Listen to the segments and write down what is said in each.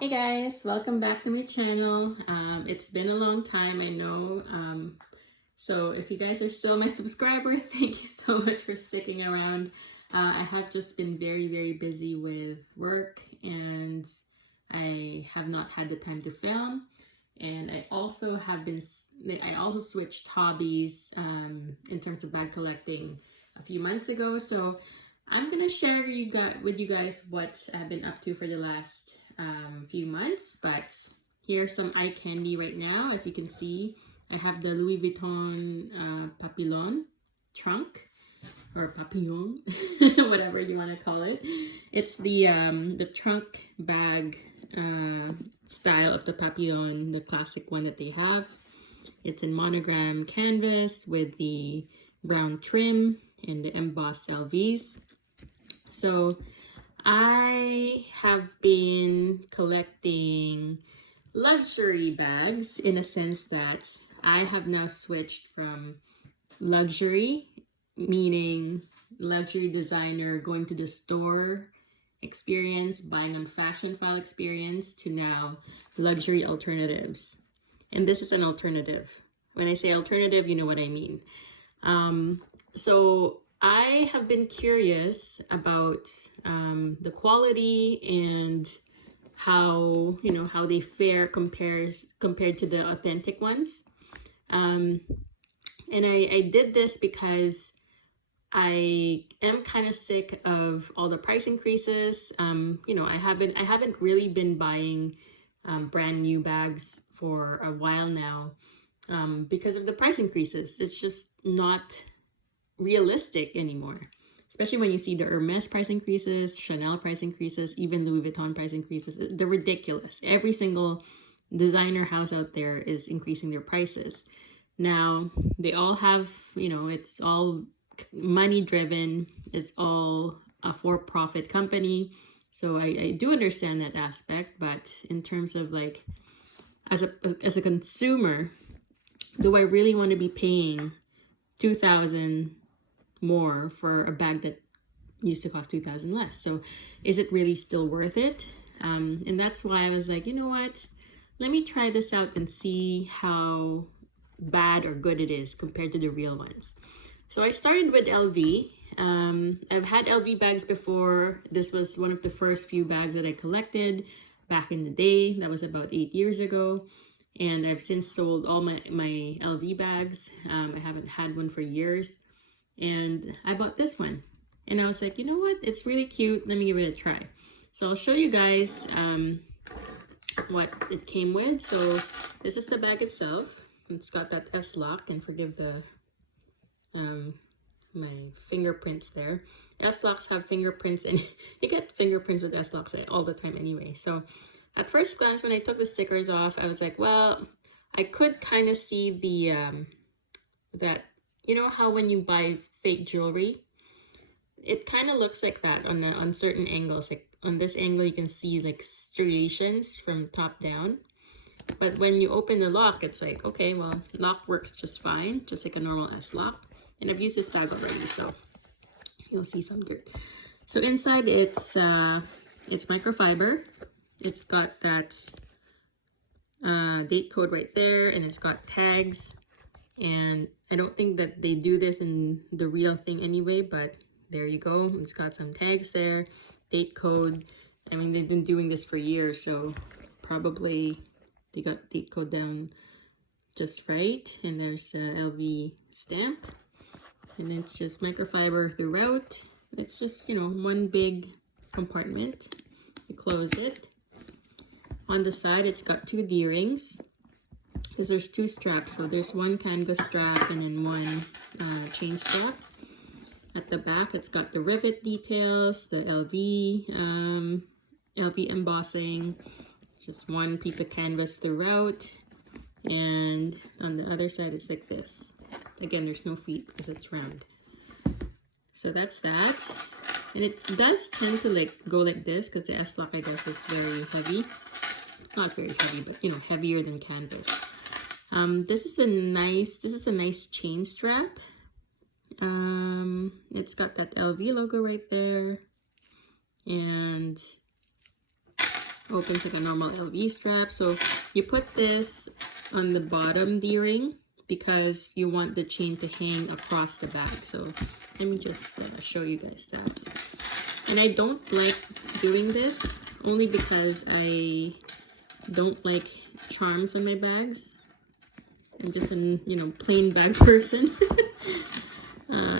Hey guys, welcome back to my channel. It's been a long time, I know. So if you guys are still my subscriber, thank you so much for sticking around. I have just been very busy with work and I have not had the time to film. And I also switched hobbies in terms of bag collecting a few months ago. So I'm gonna share with you guys what I've been up to for the last few months. But here's some eye candy right now. As you can see, I have the Louis Vuitton Papillon trunk or Papillon, whatever you want to call it. It's the trunk bag style of the Papillon, the classic one that they have. It's in monogram canvas with the brown trim and the embossed LVs. So I have been collecting luxury bags in a sense that I have now switched from luxury, meaning luxury designer going to the store experience, buying on fashion file experience, to now luxury alternatives. And this is an alternative. When I say alternative, you know what I mean. So I have been curious about the quality and how they fare compared to the authentic ones. And I did this because I am kind of sick of all the price increases. I haven't really been buying brand new bags for a while now because of the price increases. It's just not realistic anymore, especially when you see the Hermes price increases, Chanel price increases, even Louis Vuitton price increases. They're ridiculous. Every single designer house out there is increasing their prices. Now, they all have, it's all money driven. It's all a for-profit company. So I do understand that aspect, but in terms of like, as a consumer, do I really want to be paying $2,000 more for a bag that used to cost $2,000 less? So is it really still worth it? And that's why I was like, you know what? Let me try this out and see how bad or good it is compared to the real ones. So I started with LV. I've had LV bags before. This was one of the first few bags that I collected back in the day. That was about 8 years ago. And I've since sold all my LV bags. I haven't had one for years. And I bought this one. And I was like, you know what? It's really cute. Let me give it a try. So I'll show you guys what it came with. So this is the bag itself. It's got that S-lock, and forgive the my fingerprints there. S-locks have fingerprints, and you get fingerprints with S-locks all the time anyway. So at first glance, when I took the stickers off, I was like, well, I could kind of see the that, you know how when you buy fake jewelry, it kind of looks like that on certain angles. Like on this angle, you can see like striations from top down. But when you open the lock, it's like, okay, well, lock works just fine, just like a normal S-lock. And I've used this bag already, so you'll see some dirt. So inside, it's microfiber. It's got that date code right there, and it's got tags. And I don't think that they do this in the real thing anyway, but there you go. It's got some tags there, date code. I mean, they've been doing this for years, so probably they got date code down just right. And there's the LV stamp. And it's just microfiber throughout. It's just, one big compartment. You close it. On the side, it's got two D-rings, because there's two straps. So there's one canvas strap and then one chain strap. At the back, it's got the rivet details, the LV embossing, just one piece of canvas throughout. And on the other side, it's like this. Again, there's no feet because it's round. So that's that. And it does tend to like go like this because the S-lock, I guess, is very heavy. Not very heavy, but heavier than canvas. This is a nice chain strap. It's got that LV logo right there. And opens like a normal LV strap. So you put this on the bottom D-ring because you want the chain to hang across the bag. So let me just show you guys that. And I don't like doing this only because I don't like charms on my bags. I'm just an, you know, plain bag person.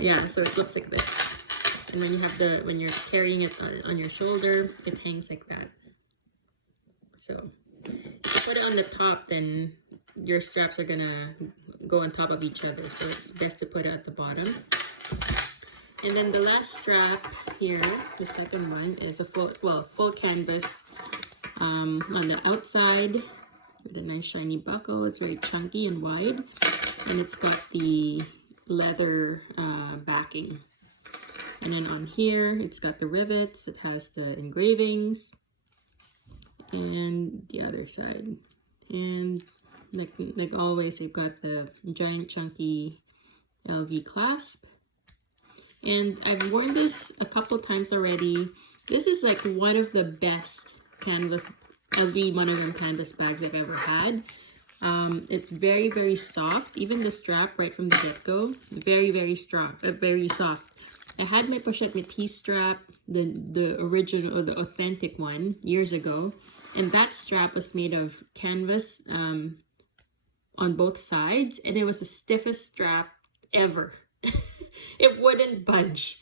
Yeah, so it looks like this. And when you have when you're carrying it on your shoulder, it hangs like that. So if you put it on the top, then your straps are gonna go on top of each other. So it's best to put it at the bottom. And then the last strap here, the second one, is a full canvas on the outside with a nice shiny buckle. It's very chunky and wide, and it's got the leather backing. And then on here, it's got the rivets. It has the engravings, and the other side. And like always, they've got the giant chunky LV clasp. And I've worn this a couple times already. This is like one of the best canvas LV monogram canvas bags I've ever had. It's very, very soft. Even the strap right from the get-go, very, very strong, very soft. I had my Pochette Métis strap, the original or the authentic one, years ago, and that strap was made of canvas on both sides, and it was the stiffest strap ever. It wouldn't budge.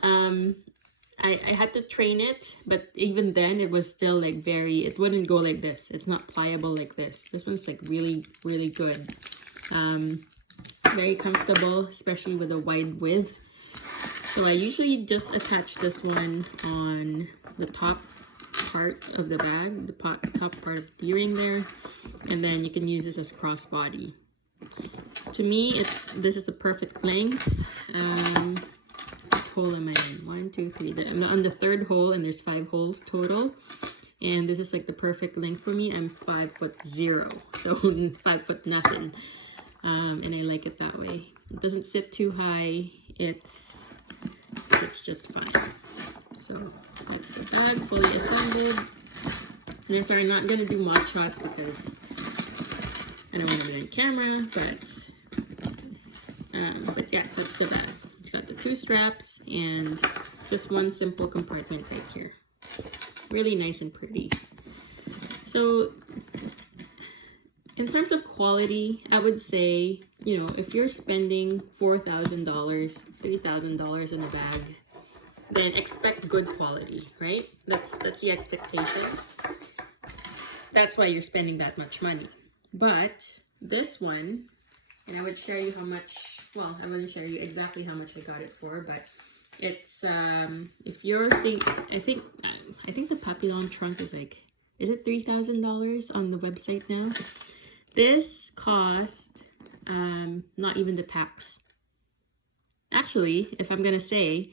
I had to train it, but even then it was still like it wouldn't go like this. It's not pliable like this. This one's like really, really good. Very comfortable, especially with a wide width. So I usually just attach this one on the top part of the bag, the top part of the D-ring there, and then you can use this as crossbody. To me, this is a perfect length. What hole am I in? 1, 2, 3. I'm on the third hole, and there's 5 holes total. And this is like the perfect length for me. I'm 5'0", so 5 foot nothing. And I like it that way. It doesn't sit too high. It's just fine. So that's the bag fully assembled. And I'm sorry, I'm not gonna do mod shots because I don't want to be on camera, but yeah, that's the bag. It's got the 2 straps and just one simple compartment right here. Really nice and pretty. So in terms of quality, I would say, you know, if you're spending $4,000, $3,000 in a bag, then expect good quality, right? That's the expectation. That's why you're spending that much money. But this one, and I would share you how much, well, I wouldn't share you exactly how much I got it for, but it's, if you're I think the Papillon trunk is like, is it $3,000 on the website now? This cost, not even the tax. Actually, if I'm gonna say,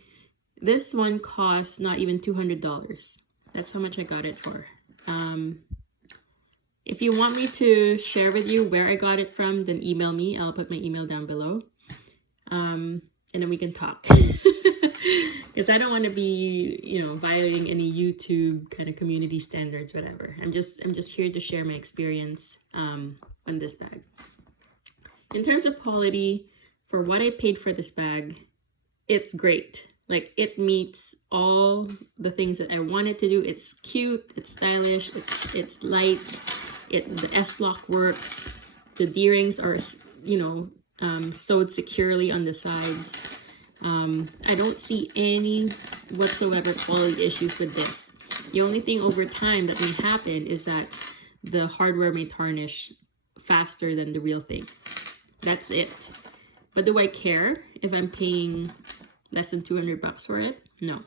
this one cost not even $200. That's how much I got it for. If you want me to share with you where I got it from, then email me. I'll put my email down below. And then we can talk. Because I don't want to be, you know, violating any YouTube kind of community standards, whatever. I'm just here to share my experience on this bag. In terms of quality, for what I paid for this bag, it's great. Like, it meets all the things that I wanted to do. It's cute, it's stylish, it's light, the S-lock works, the D-rings are, you know, sewed securely on the sides. I don't see any whatsoever quality issues with this. The only thing over time that may happen is that the hardware may tarnish faster than the real thing. That's it. But do I care if I'm paying less than $200 for it? No.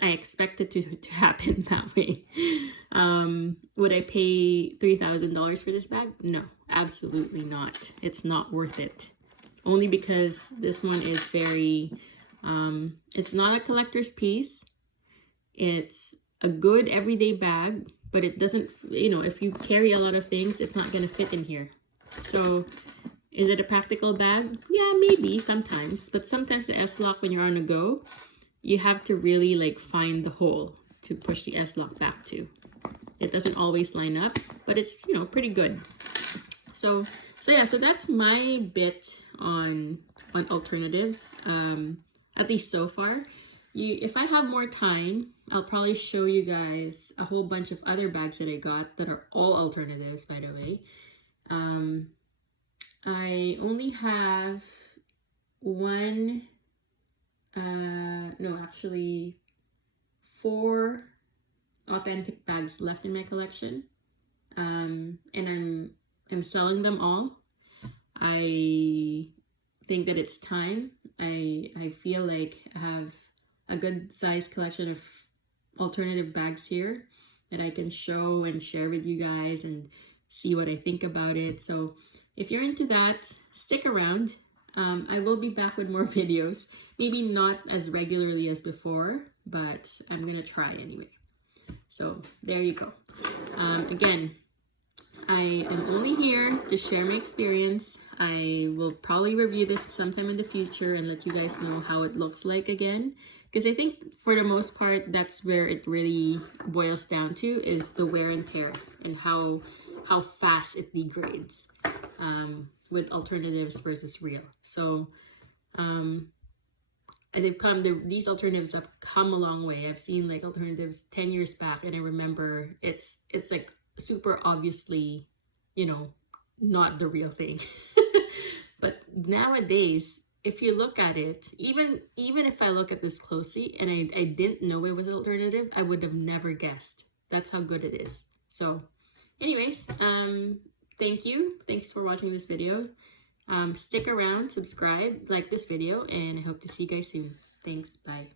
I expect it to happen that way. Would I pay $3,000 for this bag? No, absolutely not. It's not worth it. Only because this one is very, it's not a collector's piece. It's a good everyday bag, but it doesn't, you know, if you carry a lot of things, it's not going to fit in here. So is it a practical bag? Yeah, maybe sometimes. But sometimes the S-lock, when you're on the go, you have to really like find the hole to push the S-lock back to. It doesn't always line up, but it's, you know, pretty good. So yeah, so that's my bit on alternatives, at least so far. If I have more time, I'll probably show you guys a whole bunch of other bags that I got that are all alternatives, by the way. I only have four authentic bags left in my collection, and I'm selling them all. I think that it's time. I feel like I have a good size collection of alternative bags here that I can show and share with you guys and see what I think about it. So if you're into that, stick around. I will be back with more videos, maybe not as regularly as before, but I'm gonna try anyway. So there you go. Again, I am only here to share my experience. I will probably review this sometime in the future and let you guys know how it looks like again. Because I think for the most part, that's where it really boils down to, is the wear and tear and how fast it degrades with alternatives versus real. So and these alternatives have come a long way. I've seen like alternatives 10 years back, and I remember it's like super obviously, you know, not the real thing. But nowadays, if you look at it, even if I look at this closely and I didn't know it was an alternative, I would have never guessed. That's how good it is. So anyways, thank you. Thanks for watching this video. Stick around, subscribe, like this video, and I hope to see you guys soon. Thanks. Bye.